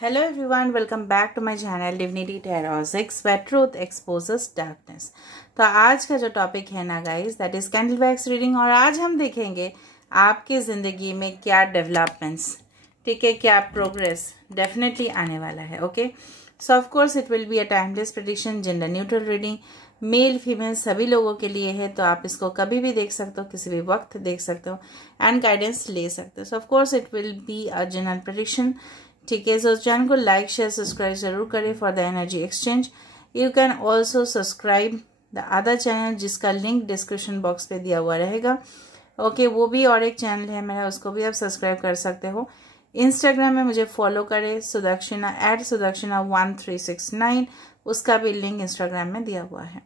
Hello everyone, welcome back to my channel Divinity Tarot 6 where truth exposes darkness। तो आज का जो topic है ना guys, that is candle wax reading. और आज हम देखेंगे आपकी ज़िंदगी में क्या डेवलपमेंट्स, ठीक है, क्या प्रोग्रेस डेफिनेटली आने वाला है। Okay, so of course it will be a timeless prediction, gender neutral reading, male female सभी लोगों के लिए है। तो आप इसको कभी भी देख सकते हो, किसी भी वक्त देख सकते हो एंड गाइडेंस ले सकते हो। सो of course it will be a general prediction, ठीक है। सो चैनल को लाइक शेयर सब्सक्राइब जरूर करें for the energy exchange. You can also subscribe the other channel जिसका लिंक डिस्क्रिप्शन बॉक्स पे दिया हुआ रहेगा। ओके, वो भी और एक चैनल है मेरा, उसको भी आप सब्सक्राइब कर सकते हो। इंस्टाग्राम में मुझे फॉलो करें सुदक्षिणा @सुदक्षिणा1369, उसका भी लिंक इंस्टाग्राम में दिया हुआ है।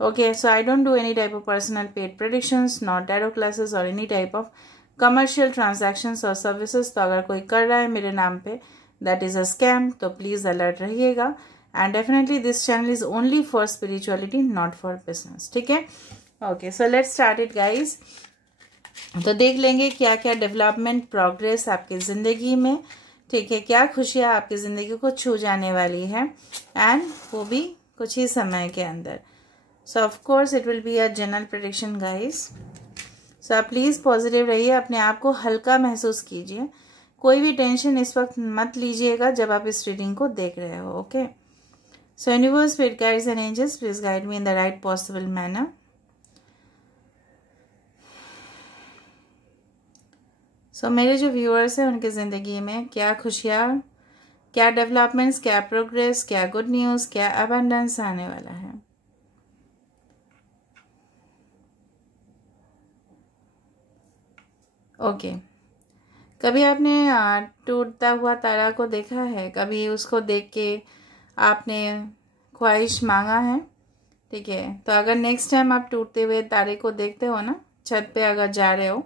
Okay, so I don't do any type of personal paid predictions, not tarot classes और any type of commercial transactions और सर्विसेज। तो अगर कोई कर रहा है मेरे नाम पे, दैट इज अ स्कैम, तो प्लीज अलर्ट रहिएगा। And definitely this channel is only for spirituality, not for business, ठीक है। Okay, so let's start it guys. तो देख लेंगे क्या क्या डेवलपमेंट प्रोग्रेस आपकी जिंदगी में, ठीक है, क्या खुशियां आपकी जिंदगी को छू जाने वाली है, एंड वो भी कुछ ही समय के अंदर। So of course it will be a general prediction guys. So आप प्लीज पॉजिटिव रहिए, अपने आप को हल्का महसूस कीजिए, कोई भी टेंशन इस वक्त मत लीजिएगा जब आप इस रीडिंग को देख रहे हो। Okay, so universe, spirit guides and angels, please guide me in the right possible manner. So मेरे जो व्यूअर्स हैं उनकी ज़िंदगी में क्या खुशियाँ, क्या डेवलपमेंट्स, क्या प्रोग्रेस, क्या गुड न्यूज़, क्या अबंडेंस आने वाला है। ओके, कभी आपने टूटता हुआ तारा को देखा है? कभी उसको देख के आपने ख्वाहिश मांगा है? ठीक है, तो अगर नेक्स्ट टाइम आप टूटते हुए तारे को देखते हो ना, छत पे अगर जा रहे हो,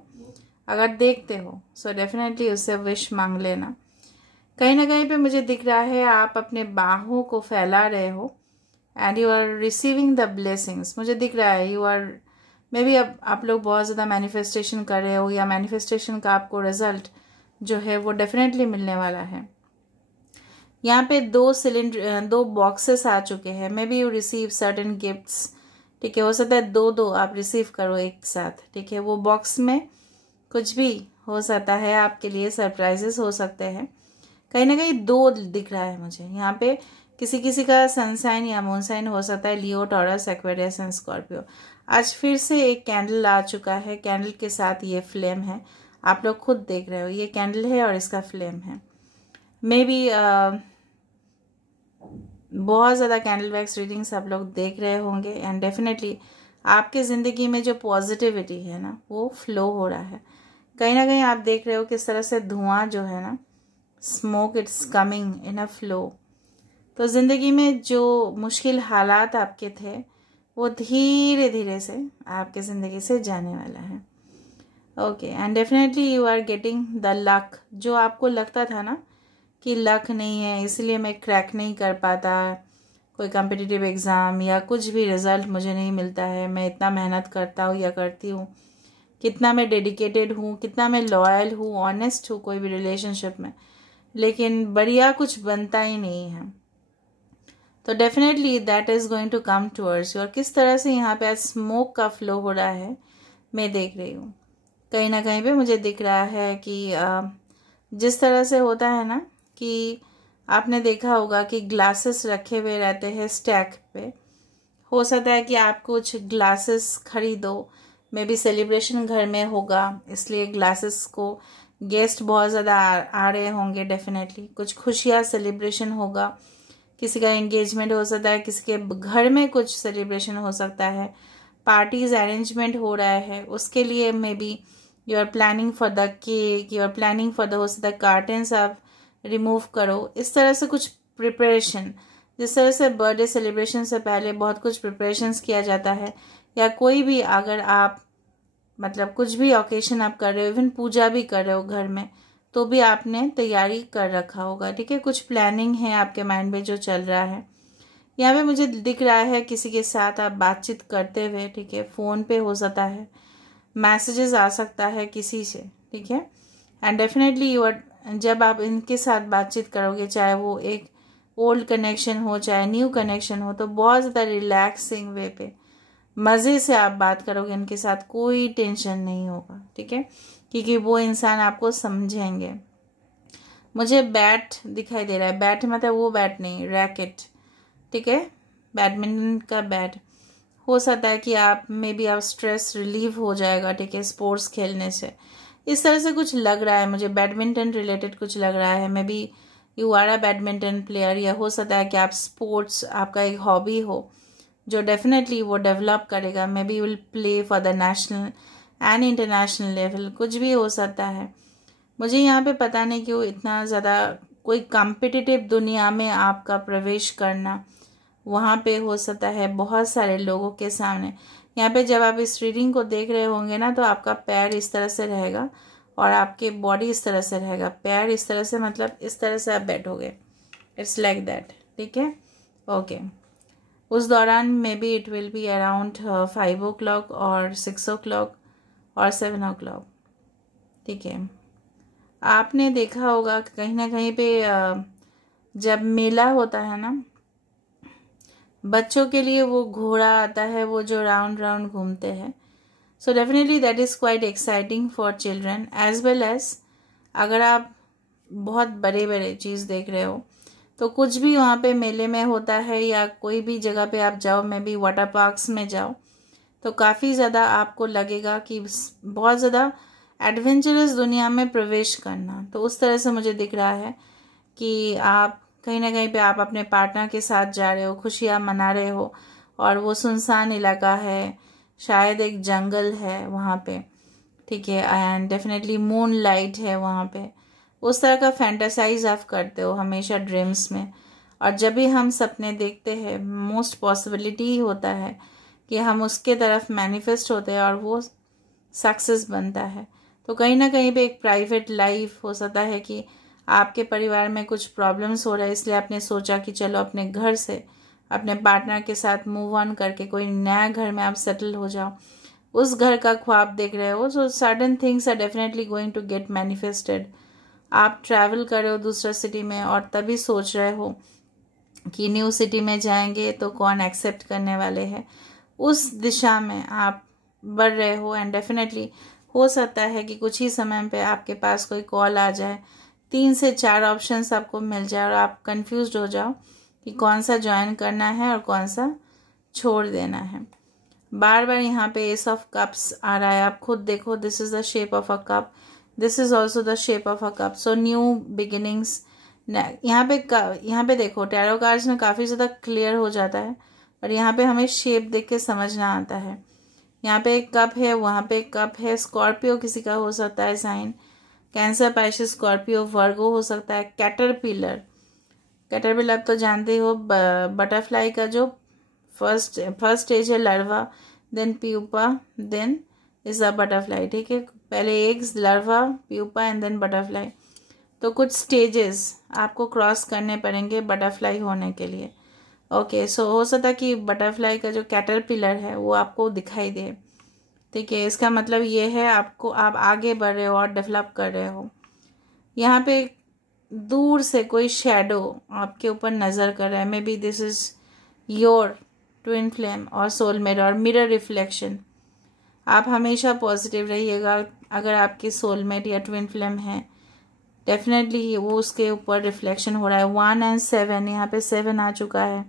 अगर देखते हो, सो डेफिनेटली उससे विश मांग लेना। कहीं ना कहीं पे मुझे दिख रहा है आप अपने बाहों को फैला रहे हो and you are receiving the blessings. मुझे दिख रहा है यू आर मे बी, अब आप लोग बहुत ज़्यादा मैनिफेस्टेशन कर रहे हो, या मैनिफेस्टेशन का आपको रिजल्ट जो है वो डेफिनेटली मिलने वाला है। यहाँ पे 2 बॉक्सेस आ चुके हैं। May be you receive certain gifts, ठीक है, हो सकता है दो आप रिसीव करो एक साथ, ठीक है। वो बॉक्स में कुछ भी हो सकता है, आपके लिए सरप्राइजेस हो सकते हैं। कहीं ना कहीं 2 दिख रहा है मुझे यहाँ पे। किसी किसी का सनसाइन या मूनसाइन हो सकता है, लियो, टॉरस, एक्वेरियस एंड स्कॉर्पियो। आज फिर से एक कैंडल आ चुका है, कैंडल के साथ ये फ्लेम है, आप लोग खुद देख रहे हो, ये कैंडल है और इसका फ्लेम है। मे बी बहुत ज़्यादा कैंडल वैक्स रीडिंग्स आप लोग देख रहे होंगे एंड डेफिनेटली आपके ज़िंदगी में जो पॉजिटिविटी है ना वो फ्लो हो रहा है। कहीं ना कहीं आप देख रहे हो किस तरह से धुआं जो है ना, smoke, it's coming in a flow. तो ज़िंदगी में जो मुश्किल हालात आपके थे वो धीरे धीरे से आपके ज़िंदगी से जाने वाला है। Okay, and definitely you are getting the luck. जो आपको लगता था ना कि लक नहीं है, इसलिए मैं क्रैक नहीं कर पाता कोई कॉम्पिटिटिव एग्ज़ाम, या कुछ भी रिज़ल्ट मुझे नहीं मिलता है, मैं इतना मेहनत करता हूँ या करती हूँ, कितना मैं डेडिकेटेड हूँ, कितना मैं लॉयल हूँ, ऑनेस्ट हूँ कोई भी रिलेशनशिप में, लेकिन बढ़िया कुछ बनता ही नहीं है। तो definitely that is going to come towards you. और किस तरह से यहाँ पे आज स्मोक का फ्लो हो रहा है मैं देख रही हूँ। कहीं ना कहीं पे मुझे दिख रहा है कि जिस तरह से होता है ना कि आपने देखा होगा कि ग्लासेस रखे हुए रहते हैं स्टैक पे। हो सकता है कि आप कुछ ग्लासेस खरीदो, मे बी सेलिब्रेशन घर में होगा, इसलिए ग्लासेस को गेस्ट बहुत ज़्यादा आ रहे होंगे। डेफिनेटली कुछ खुशियाँ सेलिब्रेशन होगा, किसी का एंगेजमेंट हो सकता है, किसी के घर में कुछ सेलिब्रेशन हो सकता है, पार्टीज अरेंजमेंट हो रहा है, उसके लिए maybe you are planning for the cake, you are planning for the, हो सकता है कार्टन्स आप रिमूव करो, इस तरह से कुछ प्रिपरेशन। जिस तरह से बर्थडे सेलिब्रेशन से पहले बहुत कुछ प्रिपरेशंस किया जाता है, या कोई भी अगर आप मतलब कुछ भी ओकेशन आप कर रहे हो, इवन पूजा भी कर रहे हो घर में, तो भी आपने तैयारी कर रखा होगा, ठीक है। कुछ प्लानिंग है आपके माइंड में जो चल रहा है। यहाँ पे मुझे दिख रहा है किसी के साथ आप बातचीत करते हुए, ठीक है, फ़ोन पे हो सकता है, मैसेजेस आ सकता है किसी से, ठीक है। एंड डेफिनेटली यू आर जब आप इनके साथ बातचीत करोगे, चाहे वो एक ओल्ड कनेक्शन हो चाहे न्यू कनेक्शन हो, तो बहुत ज़्यादा रिलैक्सिंग वे पे मज़े से आप बात करोगे इनके साथ, कोई टेंशन नहीं होगा, ठीक है, क्योंकि वो इंसान आपको समझेंगे। मुझे बैट दिखाई दे रहा है, बैट मतलब वो बैट नहीं, रैकेट, ठीक है, बैडमिंटन का बैट। हो सकता है कि आप में भी आप स्ट्रेस रिलीव हो जाएगा, ठीक है, स्पोर्ट्स खेलने से, इस तरह से कुछ लग रहा है मुझे, बैडमिंटन रिलेटेड कुछ लग रहा है। Maybe you are a badminton player, या हो सकता है कि आप स्पोर्ट्स आपका एक हॉबी हो जो डेफिनेटली वो डेवलप करेगा। May be will play for the national and international level, कुछ भी हो सकता है। मुझे यहाँ पे पता नहीं क्यों इतना ज़्यादा कोई कॉम्पिटिटिव दुनिया में आपका प्रवेश करना, वहाँ पे हो सकता है बहुत सारे लोगों के सामने। यहाँ पे जब आप इस रीडिंग को देख रहे होंगे ना, तो आपका पैर इस तरह से रहेगा और आपके बॉडी इस तरह से रहेगा। पैर इस तरह से मतलब इस तरह से आप बैठोगे, इट्स लाइक दैट, ठीक है, ओके। उस दौरान may be it will be around 5 o'clock और 6 o'clock और 7 o'clock, ठीक है। आपने देखा होगा कहीं ना कहीं पे जब मेला होता है ना, बच्चों के लिए वो घोड़ा आता है, वो जो राउंड राउंड घूमते हैं। So definitely that is quite exciting for children as well as अगर आप बहुत बड़े बड़े चीज़ देख रहे हो, तो कुछ भी वहाँ पे मेले में होता है या कोई भी जगह पे आप जाओ, मे बी वाटर पार्क्स में जाओ, तो काफ़ी ज़्यादा आपको लगेगा कि बहुत ज़्यादा एडवेंचरस दुनिया में प्रवेश करना। तो उस तरह से मुझे दिख रहा है कि आप कहीं ना कहीं पे आप अपने पार्टनर के साथ जा रहे हो, खुशियाँ मना रहे हो, और वो सुनसान इलाका है, शायद एक जंगल है वहाँ पे, ठीक है, एंड डेफिनेटली मून लाइट है वहाँ पे। उस तरह का फैंटासाइज आप करते हो हमेशा ड्रीम्स में, और जब भी हम सपने देखते हैं मोस्ट पॉसिबिलिटी ही होता है कि हम उसके तरफ मैनिफेस्ट होते हैं और वो सक्सेस बनता है। तो कहीं ना कहीं पे एक प्राइवेट लाइफ हो सकता है कि आपके परिवार में कुछ प्रॉब्लम्स हो रहा है, इसलिए आपने सोचा कि चलो अपने घर से अपने पार्टनर के साथ मूव ऑन करके कोई नया घर में आप सेटल हो जाओ। उस घर का ख्वाब देख रहे हो, so certain things are definitely going to get manifested. आप ट्रैवल कर रहे हो दूसरा सिटी में और तभी सोच रहे हो कि न्यू सिटी में जाएंगे तो कौन एक्सेप्ट करने वाले हैं, उस दिशा में आप बढ़ रहे हो। एंड डेफिनेटली हो सकता है कि कुछ ही समय पे आपके पास कोई कॉल आ जाए, 3 से 4 ऑप्शंस आपको मिल जाए और आप कंफ्यूज्ड हो जाओ कि कौन सा ज्वाइन करना है और कौन सा छोड़ देना है। बार बार यहाँ पे एस ऑफ कप्स आ रहा है, आप खुद देखो, this is the shape of a cup, this is also the shape of a cup, so new beginnings. यहाँ पे देखो टैरो कार्ड्स में काफ़ी ज़्यादा क्लियर हो जाता है, पर यहाँ पे हमें शेप देख के समझना आता है। यहाँ पे एक कप है, वहाँ पे एक कप है, स्कॉर्पियो किसी का हो सकता है साइन, कैंसर, पाइसेस, स्कॉर्पियो, वर्गो हो सकता है, कैटरपिलर। कैटरपिलर आप तो जानते हो, बटरफ्लाई का जो फर्स्ट स्टेज है larva, then pupa, then is a butterfly, ठीक है, पहले eggs, larva, pupa and then butterfly. तो कुछ स्टेजेस आपको क्रॉस करने पड़ेंगे बटरफ्लाई होने के लिए। ओके, सो हो सकता है कि बटरफ्लाई का जो कैटरपिलर है वो आपको दिखाई दे, ठीक है, इसका मतलब ये है आप आगे बढ़ रहे हो और डेवलप कर रहे हो। यहाँ पे दूर से कोई शेडो आपके ऊपर नज़र कर रहा है, may be this is your twin flame और सोलमेट और मिरर रिफ्लेक्शन। आप हमेशा पॉजिटिव रहिएगा। अगर आपकी सोलमेट या ट्विन फ्लेम है, डेफिनेटली वो उसके ऊपर रिफ्लेक्शन हो रहा है। 1 and 7, यहाँ पे 7 आ चुका है,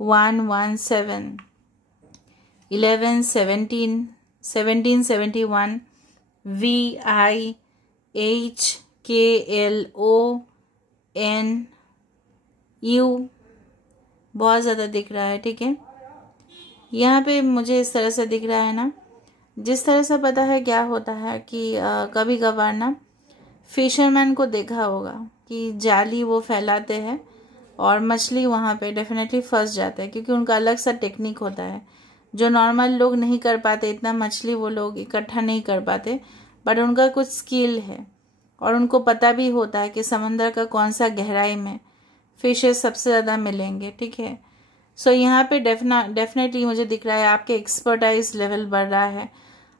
1 1 7, 11 17, 17 71, VIHKLONU बहुत ज़्यादा दिख रहा है, ठीक है। यहाँ पे मुझे इस तरह से दिख रहा है ना, जिस तरह से पता है क्या होता है कि कभी कभार ना फिशरमैन को देखा होगा कि जाली वो फैलाते हैं और मछली वहाँ पे डेफिनेटली फंस जाते हैं, क्योंकि उनका अलग सा टेक्निक होता है जो नॉर्मल लोग नहीं कर पाते। इतना मछली वो लोग इकट्ठा नहीं कर पाते, बट उनका कुछ स्किल है और उनको पता भी होता है कि समंदर का कौन सा गहराई में फिशेस सबसे ज़्यादा मिलेंगे, ठीक है। सो यहाँ पे डेफिनेटली मुझे दिख रहा है आपके एक्सपर्टाइज लेवल बढ़ रहा है,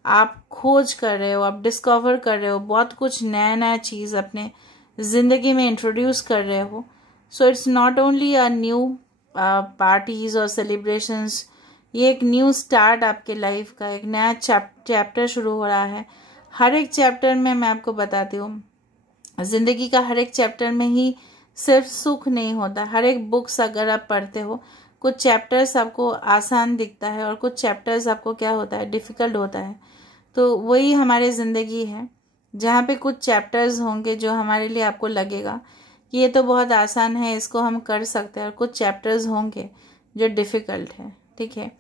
आप खोज कर रहे हो, आप डिस्कवर कर रहे हो बहुत कुछ नया नया चीज़ अपने ज़िंदगी में इंट्रोड्यूस कर रहे हो। So it's not only a new parties और सेलिब्रेशंस, ये एक न्यू स्टार्ट आपके लाइफ का, एक नया चैप्टर शुरू हो रहा है। हर एक चैप्टर में मैं आपको बताती हूँ, ज़िंदगी का हर एक चैप्टर में ही सिर्फ सुख नहीं होता। हर एक बुक्स अगर आप पढ़ते हो, कुछ चैप्टर्स आपको आसान दिखता है और कुछ चैप्टर्स आपको क्या होता है, डिफ़िकल्ट होता है। तो वही हमारी ज़िंदगी है, जहाँ पे कुछ चैप्टर्स होंगे जो हमारे लिए आपको लगेगा कि ये तो बहुत आसान है, इसको हम कर सकते हैं, और कुछ चैप्टर्स होंगे जो डिफ़िकल्ट है, ठीक है।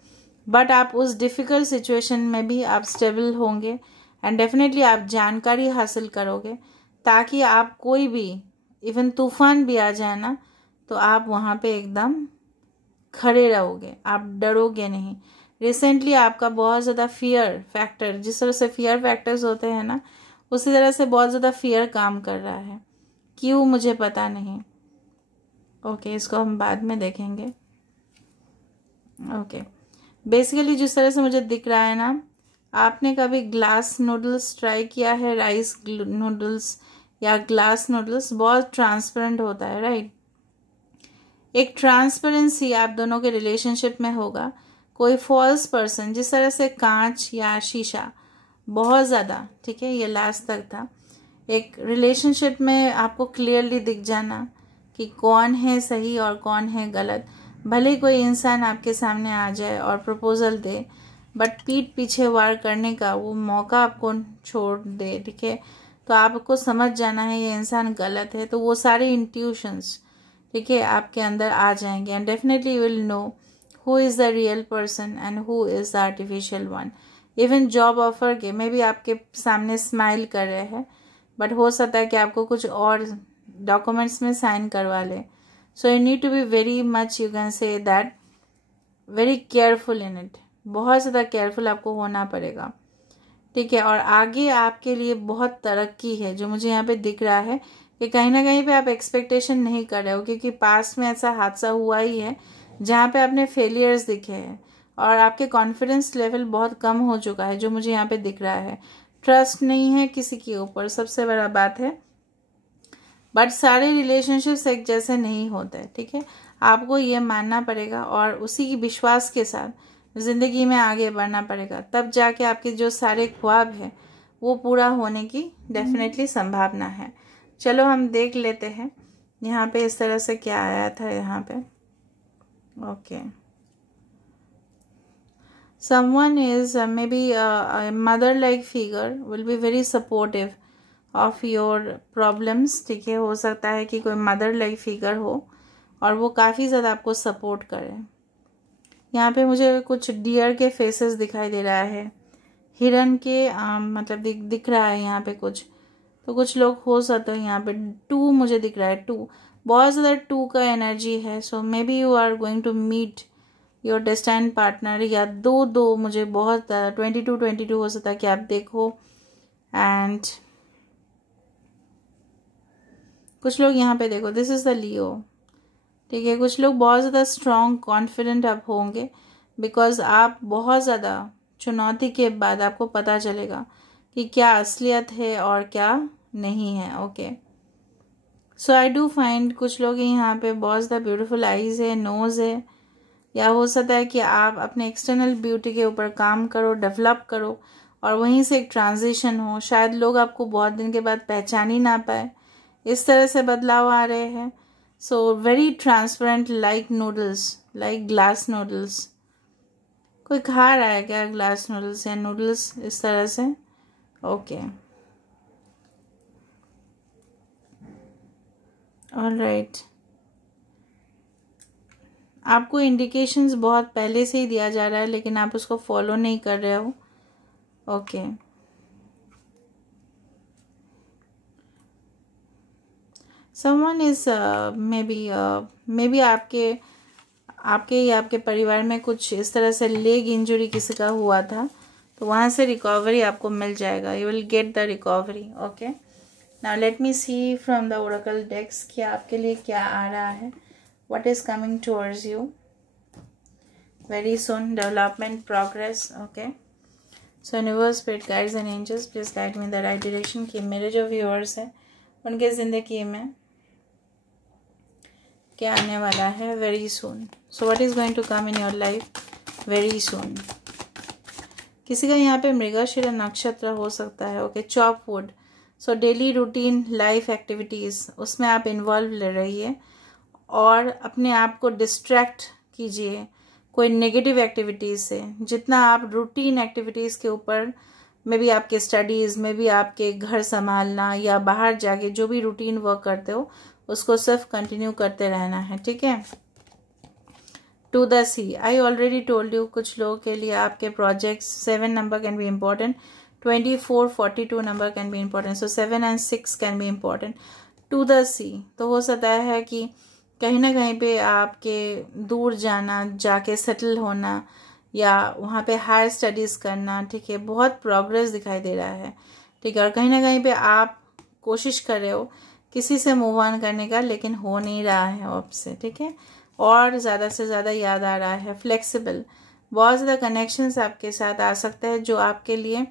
बट आप उस डिफ़िकल्ट सिचुएशन में भी आप स्टेबल होंगे एंड डेफिनेटली आप जानकारी हासिल करोगे, ताकि आप कोई भी इवन तूफान भी आ जाए ना, तो आप वहाँ पे एकदम खड़े रहोगे, आप डरोगे नहीं। रिसेंटली आपका बहुत ज़्यादा फियर फैक्टर, जिस तरह से फियर फैक्टर्स होते हैं ना, उसी तरह से बहुत ज़्यादा फियर काम कर रहा है। क्यों मुझे पता नहीं, ओके इसको हम बाद में देखेंगे। ओके बेसिकली जिस तरह से मुझे दिख रहा है ना, आपने कभी ग्लास नूडल्स ट्राई किया है, राइस नूडल्स या ग्लास नूडल्स? बहुत ट्रांसपेरेंट होता है, राइट। एक ट्रांसपेरेंसी आप दोनों के रिलेशनशिप में होगा। कोई फॉल्स पर्सन, जिस तरह से कांच या शीशा बहुत ज़्यादा, ठीक है, ये लास्ट तक था। एक रिलेशनशिप में आपको क्लियरली दिख जाना कि कौन है सही और कौन है गलत। भले कोई इंसान आपके सामने आ जाए और प्रपोजल दे, बट पीठ पीछे वार करने का वो मौका आपको छोड़ दे, ठीक है, तो आपको समझ जाना है ये इंसान गलत है। तो वो सारे इंट्यूशंस, ठीक है, आपके अंदर आ जाएंगे and definitely you will know who is the real person and who is the artificial one. Even job offer के में भी आपके सामने स्माइल कर रहे हैं, बट हो सकता है कि आपको कुछ और डॉक्यूमेंट्स में साइन करवा ले। So you need to be very much, you can say that, very careful in it. बहुत ज़्यादा केयरफुल आपको होना पड़ेगा, ठीक है। और आगे आपके लिए बहुत तरक्की है, जो मुझे यहाँ पे दिख रहा है कि कहीं ना कहीं पे आप एक्सपेक्टेशन नहीं कर रहे हो, क्योंकि पास्ट में ऐसा हादसा हुआ ही है जहाँ पे आपने फेलियर्स दिखे हैं और आपके कॉन्फिडेंस लेवल बहुत कम हो चुका है, जो मुझे यहाँ पे दिख रहा है। ट्रस्ट नहीं है किसी के ऊपर, सबसे बड़ा बात है। बट सारे रिलेशनशिप्स एक जैसे नहीं होते, ठीक है, आपको ये मानना पड़ेगा और उसी की विश्वास के साथ ज़िंदगी में आगे बढ़ना पड़ेगा। तब जाके आपके जो सारे ख्वाब हैं वो पूरा होने की डेफिनेटली संभावना है। चलो हम देख लेते हैं यहाँ पे इस तरह से क्या आया था यहाँ पे। Okay, someone is maybe a mother like figure will be very supportive of your problems, ठीक है। हो सकता है कि कोई मदर लाइक फिगर हो और वो काफ़ी ज़्यादा आपको सपोर्ट करे। यहाँ पे मुझे कुछ डियर के फेसेस दिखाई दे रहा है, हिरन के मतलब दिख रहा है यहाँ पे कुछ। तो कुछ लोग हो सकते हैं यहाँ पे 2 मुझे दिख रहा है, 2 बहुत ज़्यादा 2 का एनर्जी है। So maybe you are going to meet your destined partner, या 2 मुझे बहुत 22 हो सकता है कि आप देखो। एंड कुछ लोग यहाँ पे देखो, दिस इज़ द लियो, ठीक है। कुछ लोग बहुत ज़्यादा स्ट्रॉन्ग कॉन्फिडेंट आप होंगे, बिकॉज आप बहुत ज़्यादा चुनौती के बाद आपको पता चलेगा कि क्या असलियत है और क्या नहीं है। Okay, so I do find कुछ लोग यहाँ पे बहुत ज़्यादा ब्यूटीफुल आईज़ है, नोज़ है, या हो सकता है कि आप अपने एक्सटर्नल ब्यूटी के ऊपर काम करो, डेवलप करो और वहीं से एक ट्रांजिशन हो। शायद लोग आपको बहुत दिन के बाद पहचान ही ना पाए, इस तरह से बदलाव आ रहे हैं। So very transparent like noodles, like glass noodles. कोई खा रहा है क्या ग्लास नूडल्स या नूडल्स इस तरह से? Okay, alright. आपको इंडिकेशंस बहुत पहले से ही दिया जा रहा है, लेकिन आप उसको फॉलो नहीं कर रहे हो। Okay, someone is may be आपके या आपके परिवार में कुछ इस तरह से लेग इंजरी किसी का हुआ था, तो वहाँ से रिकवरी आपको मिल जाएगा, you will get the recovery. Okay, now let me see from the oracle decks कि आपके लिए क्या आ रहा है। What is coming towards you very soon? Development, progress. Okay, so universe, spirit guides and angels, please guide me in the right direction कि मेरे जो viewers हैं उनके ज़िंदगी में क्या आने वाला है very soon. So what is going to come in your life very soon. किसी का यहाँ पे मृगशिरा नक्षत्र हो सकता है। Okay, chop wood. So daily routine life activities उसमें आप इन्वॉल्व ले रहिए और अपने आप को डिस्ट्रैक्ट कीजिए कोई नेगेटिव एक्टिविटीज़ से। जितना आप रूटीन एक्टिविटीज़ के ऊपर, मे बी आपके स्टडीज़ में भी, आपके घर संभालना या बाहर जाके जो भी रूटीन वर्क करते हो उसको सिर्फ कंटिन्यू करते रहना है, ठीक है। To the sea, I already told you, कुछ लोगों के लिए आपके projects 7 number can be important, 24, 42 number can be important, so 7 and 6 can be important. To the sea तो हो सकता है कि कहीं ना कहीं पे आपके दूर जाना, जाके सेटल होना या वहाँ पे हायर स्टडीज़ करना, ठीक है, बहुत प्रोग्रेस दिखाई दे रहा है, ठीक है। और कहीं ना कहीं पे आप कोशिश कर रहे हो किसी से मूव ऑन करने का, लेकिन हो नहीं रहा है आपसे, ठीक है। और ज़्यादा से ज़्यादा याद आ रहा है। फ्लेक्सिबल, बहुत ज़्यादा कनेक्शंस आपके साथ आ सकते हैं जो आपके लिए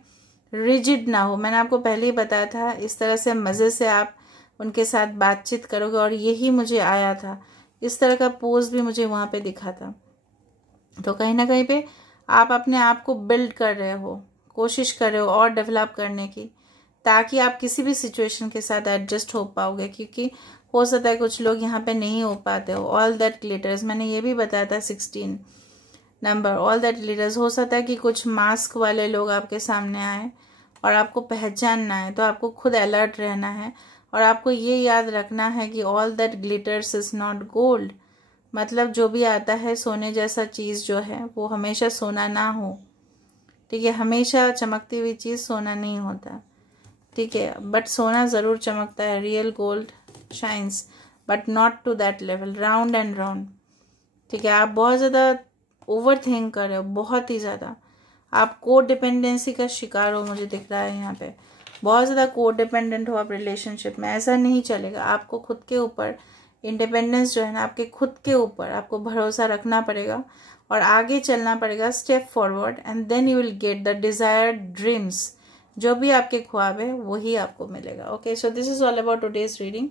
रिजिड ना हो। मैंने आपको पहले ही बताया था, इस तरह से मज़े से आप उनके साथ बातचीत करोगे और यही मुझे आया था। इस तरह का पोज भी मुझे वहाँ पे दिखा था। तो कहीं ना कहीं पे आप अपने आप को बिल्ड कर रहे हो, कोशिश कर रहे हो और डेवलप करने की, ताकि आप किसी भी सिचुएशन के साथ एडजस्ट हो पाओगे। क्योंकि हो सकता है कुछ लोग यहाँ पे नहीं हो पाते हो। ऑल दैट ग्लिटर्स, मैंने ये भी बताया था 16 नंबर, ऑल दैट ग्लिटर्स। हो सकता है कि कुछ मास्क वाले लोग आपके सामने आए और आपको पहचानना है, तो आपको खुद अलर्ट रहना है और आपको ये याद रखना है कि all that glitters is not gold. मतलब जो भी आता है सोने जैसा चीज़ जो है वो हमेशा सोना ना हो, ठीक है। हमेशा चमकती हुई चीज़ सोना नहीं होता, ठीक है। बट सोना ज़रूर चमकता है, real gold shines, but not to that level, round and round, ठीक है। आप बहुत ज़्यादा ओवर थिंक कर रहे हो, बहुत ही ज़्यादा। आप को डिपेंडेंसी का शिकार हो, मुझे दिख रहा है यहाँ पे। बहुत ज़्यादा को डिपेंडेंट हो आप रिलेशनशिप में, ऐसा नहीं चलेगा। आपको खुद के ऊपर इंडिपेंडेंस जो है ना, आपके खुद के ऊपर आपको भरोसा रखना पड़ेगा और आगे चलना पड़ेगा, step forward, and then you will get the desired dreams. जो भी आपके ख्वाब है वही आपको मिलेगा। Okay, so this is all about today's reading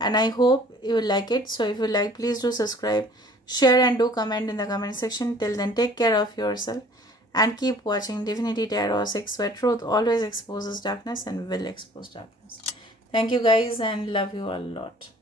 and I hope you will like it. So if you like, please do subscribe, share and do comment in the comment section. Till then, take care of yourself and keep watching Divinity Tarot 6, where truth always exposes darkness and will expose darkness. Thank you guys and love you a lot.